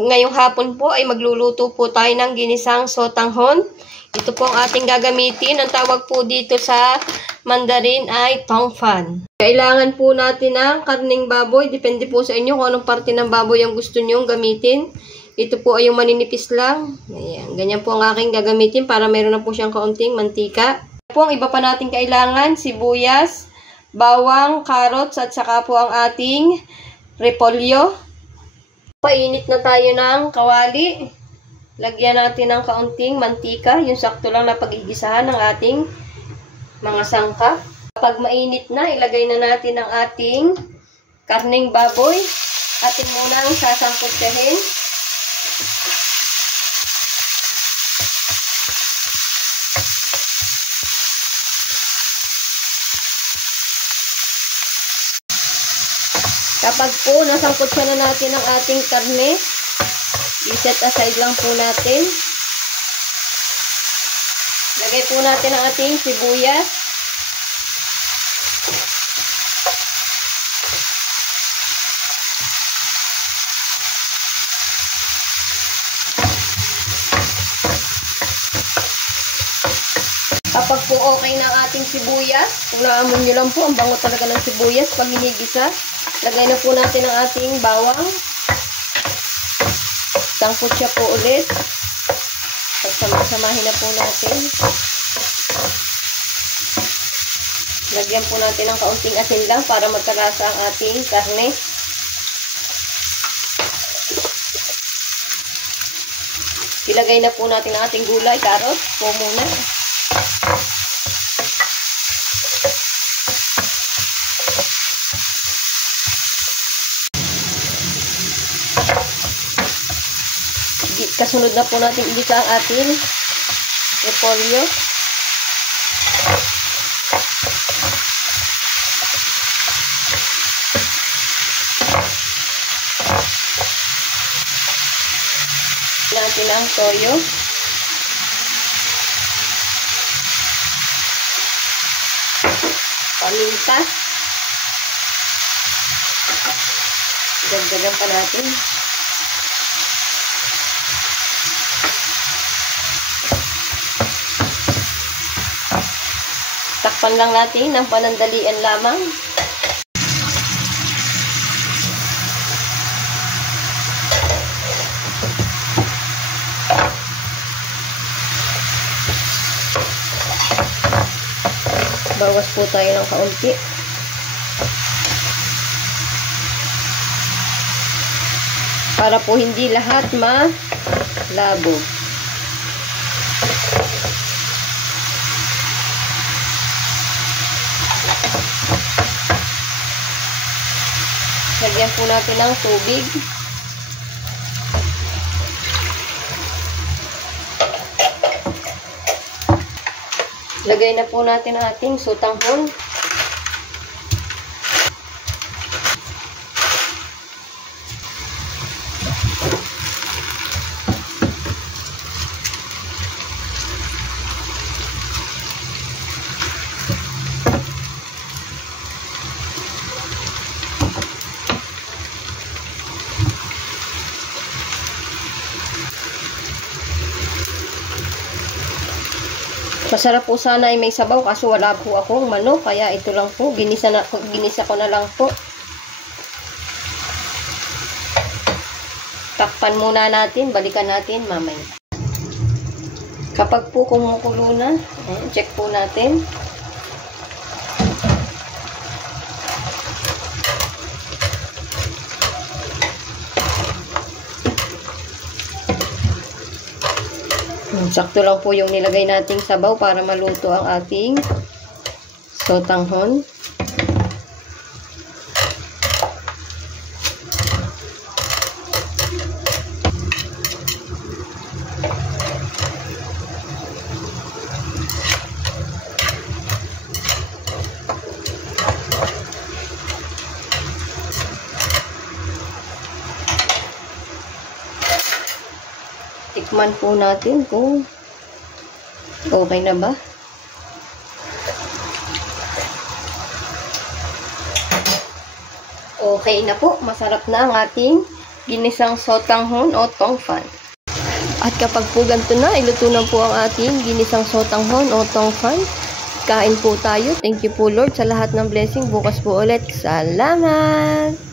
ngayong hapon po ay magluluto po tayo ng ginisang sotanghon. Ito po ang ating gagamitin. Ang tawag po dito sa Mandarin ay tongfan. Kailangan po natin ng karning baboy. Depende po sa inyo kung anong parte ng baboy ang gusto nyong gamitin. Ito po ay yung maninipis lang. Ayan. Ganyan po ang aking gagamitin para meron na po siyang kaunting mantika. Po ang iba pa natin kailangan, sibuyas, bawang, carrots at saka po ang ating repolyo. Painit na tayo ng kawali. Lagyan natin ng kaunting mantika, yung sakto lang na pag-igisahan ng ating mga sangkap. Kapag mainit na, ilagay na natin ang ating karneng baboy. Atin muna ang sasangkutsahin. Kapag po nasangkutsa na natin ang ating karne, i-set aside lang po natin. Lagay po natin ang ating sibuyas. Kapag po okay na ang ating sibuyas, kung naamoy nyo lang po, ang bango talaga ng sibuyas pag hinigisa. Lagay na po natin ang ating bawang. Sangkot siya po ulit. Pagsama-samahin na po natin. Lagyan po natin ng kaunting asin lang para magkalasa ang ating karne. Ilagay na po natin ang ating gulay, carrots po muna. Kasunod na po natin igisa ang ating repolyo. Natin ang toyo. Paminta. Dagdagan pa natin. Takpan lang natin ng panandalian lamang. Bawas po tayo ng kaunti. Para po hindi lahat malabo. Lagyan po natin ng tubig. Lagay na po natin ang ating sotanghon. Masarap po sana ay may sabaw kaso wala po akong manok kaya ito lang po, ginisa ko na lang po. Takpan muna natin, balikan natin mamaya. Kapag po kumukulo na, check po natin. Sakto lang po yung nilagay nating sabaw para maluto ang ating sotanghon. Tikman po natin kung okay na ba. Okay na po. Masarap na ang ating ginisang sotanghon o tongfan. At kapag po ganito na, iluto na po ang ating ginisang sotanghon o tongfan. Kain po tayo. Thank you po Lord sa lahat ng blessing. Bukas po ulit. Salamat!